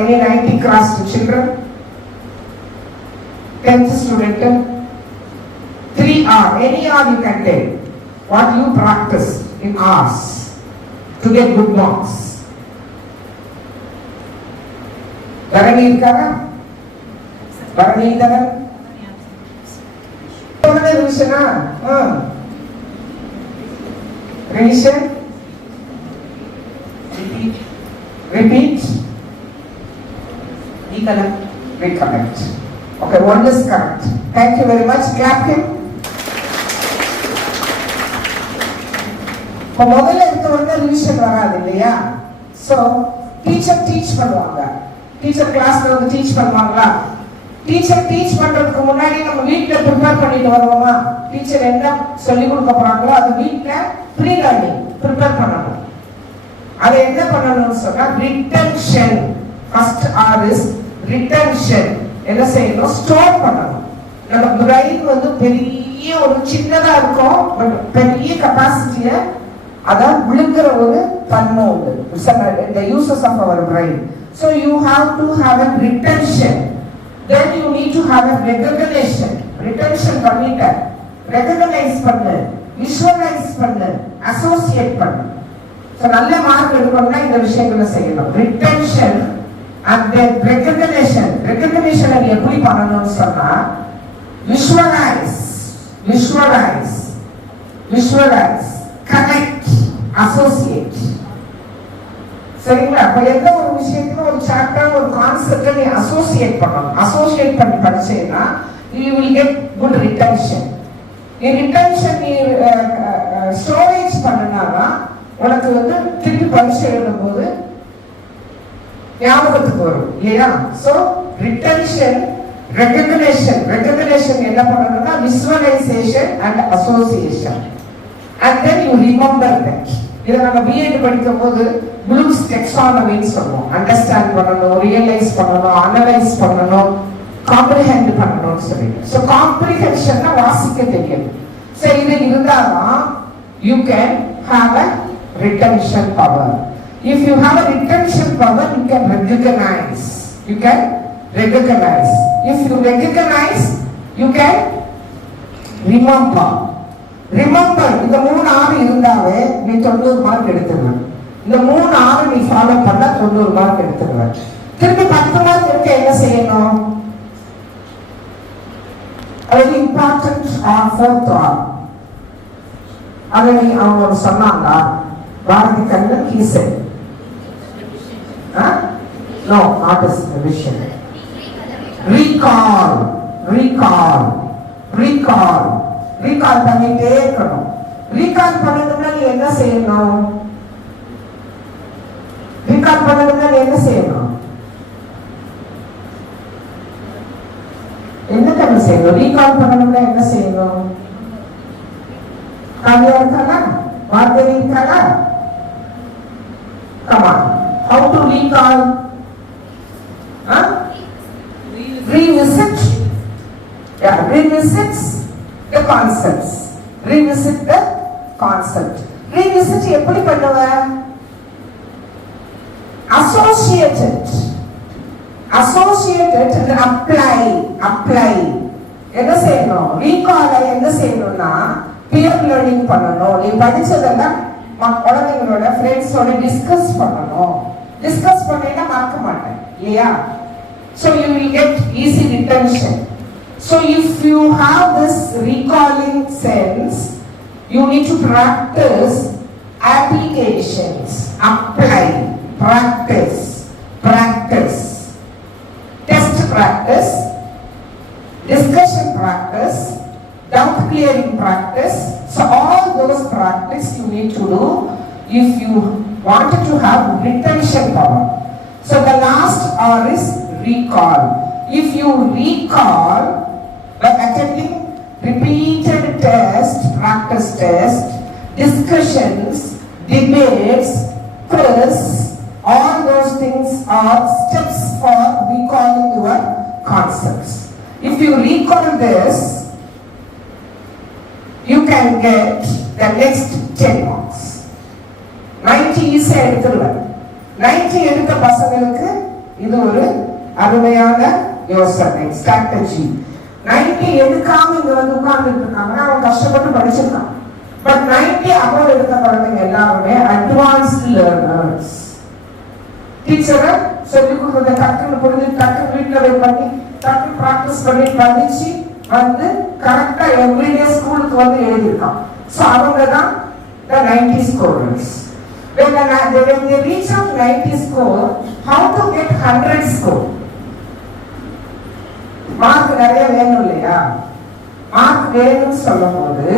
any 90 crossed children? 10th student? 3 hours. Any hour you can take. What you practice in hours to get good marks. Dharani irukara? Dharani idara? What revision? Revision? Repeat. Recollect. Okay, one is correct. Thank you very much. Clap him. இப்போ முதல்ல எடுத்த ரிவிஷன் வராது இல்லையா? So teacher teach பண்ணுவாங்க. டீச்சர் கிளாஸ்ல வந்து டீச் பண்ணுவாங்களா? Teacher teach பண்றதுக்கு முன்னாடி நம்ம வீட்டில் ப்ரிப்பேர் பண்ணிட்டு வருவோமா? டீச்சர் என்ன சொல்லி கொடுக்க போறாங்களோ அது வீட்டில் ப்ரீ லேர்னிங் ப்ரிப்பேர் பண்ணணும். அதை என்ன பண்ணணும்னு சொன்னா retention. First R is retention. என்ன செய்யணும்? ஸ்டோர் பண்ணணும். நம்ம பிரெயின் வந்து பெரிய ஒரு சின்னதா இருக்கும், பட் பெரிய கெப்பாசிட்டியை அதான் விழுங்குற ஒரு தன்மை உண்டு. the uses of our brain. So you have to have a retention. Then you need to have a recognition. Retention பண்ணிட்ட, recognize பண்ணு, visualize பண்ணு, associate பண்ணு. So நல்ல மார்க் எடுக்கணும்னா இந்த விஷயங்களை செய்யணும். Retention and then recognition. Recognition எப்படி பண்ணணும்னு சொன்னா visualize, connect, associate. சரிங்களா? அப்ப எந்த ஒரு விஷயத்தையும் ஒரு சாப்டர் ஒரு கான்செப்டை நீ அசோசியேட் பண்ணணும். அசோசியேட் பண்ணி படிச்சேன்னா you will get good retention. நீ ரிட்டென்ஷன் நீ ஸ்டோரேஜ் பண்ணனால உனக்கு வந்து திருப்பி பரீட்சை எழுதும் போது ஞாபகத்துக்கு வரும் இல்லையா? ஸோ ரிட்டென்ஷன், recognition என்ன பண்ணணும்னா visualisation and association. And then you remember that. இதை நம்ம பிஎட் படிக்கும் போது ப்ளூம்ஸ் டெக்ஸானமின்னு சொல்லுவோம். அண்டர்ஸ்டாண்ட் பண்ணணும், ரியலைஸ் பண்ணணும், அனலைஸ் பண்ணணும், காம்ப்ரிஹெண்ட் பண்ணணும்னு சொல்லிட்டு. ஸோ காம்ப்ரிஹென்ஷன்னா வாசிக்க தெரியும். ஸோ இது இருந்தாதான் you can have a retention power. If you have a retention power, you can recognize. If you recognize, you can remember. இந்த 3 ஆறு இருந்தாவே நீ 90 மார்க் எடுத்துருவேன். இந்த 3 ஆறு நீ ஃபாலோ பண்ணா 90 மார்க் எடுத்துருவேன். திருப்பி 10 மார்க் எடுக்க என்ன செய்யணும்? அது இம்பார்ட்டன்ட் ஆர் ஃபோர்த் ஆர். அதை நீ அவங்க சொன்னாங்க. பாரதி Kannan he said, no, not as a vision. Recall பண்ணிட்டே இருக்கணும். ரீகால் பண்ணணும்னா நீ என்ன செய்யணும்? என்ன செய்யணும்? ரீகால் பண்ணணும்னா என்ன செய்யணும்? காவியா இருக்காளா? வார்த்தை இருக்காளா? Come on. How to recall? Revisit. Yeah, revisit the concepts. Revisit the concept. Revisit எப்படி பண்ணுவ? Associated and apply. என்ன செய்யணும்? recall என்ன செய்யணும்னா peer learning பண்ணணும். நீ படிச்சதெல்லாம் குழந்தைங்களோட ஃப்ரெண்ட்ஸோட டிஸ்கஸ் பண்ணணும். டிஸ்கஸ் பண்ணீங்கன்னா மறக்க மாட்டேன் இல்லையா? So you will get easy retention. So if you have this recalling sense, you need to practice applications. Apply, practice, test practice, discussion practice, doubt clearing practice. So all those practice you need to do if you wanted to have retention power. So the last R is recall. If you recall by attending repeated practice test, discussions, debates, quiz, all those things are steps for recalling your concepts. If you recall this, you can get the next 10 marks. 90 ஈஸியா எடுத்துருவேன். 90 எடுத்த பசங்களுக்கு இது ஒரு அருமையான யோசனை, ஸ்ட்ராட்டஜி. 90 எடுக்காம இங்க வந்து உட்கார்ந்துட்டு இருக்காங்கன்னா அவன் கஷ்டப்பட்டு படிச்சிருக்கான். பட் 90 அபோவ் எடுத்த குழந்தைங்க எல்லாருமே அட்வான்ஸ்ட் லேர்னர்ஸ். டீச்சரை சொல்லி கொடுத்ததை டக்குன்னு புரிஞ்சு டக்குன்னு வீட்டில் போய் பண்ணி டக்குன்னு ப்ராக்டிஸ் பண்ணி படிச்சு வந்து கரெக்டா எவ்ரிடே ஸ்கூலுக்கு வந்து எழுதியிருக்கான். ஸோ அவங்க தான் the 90 scorers. When they reach out 90 score, how to get 100 score? Mark நிறைய வேணும் இல்லையா? மார்க் வேணும்னு சொல்லும் போது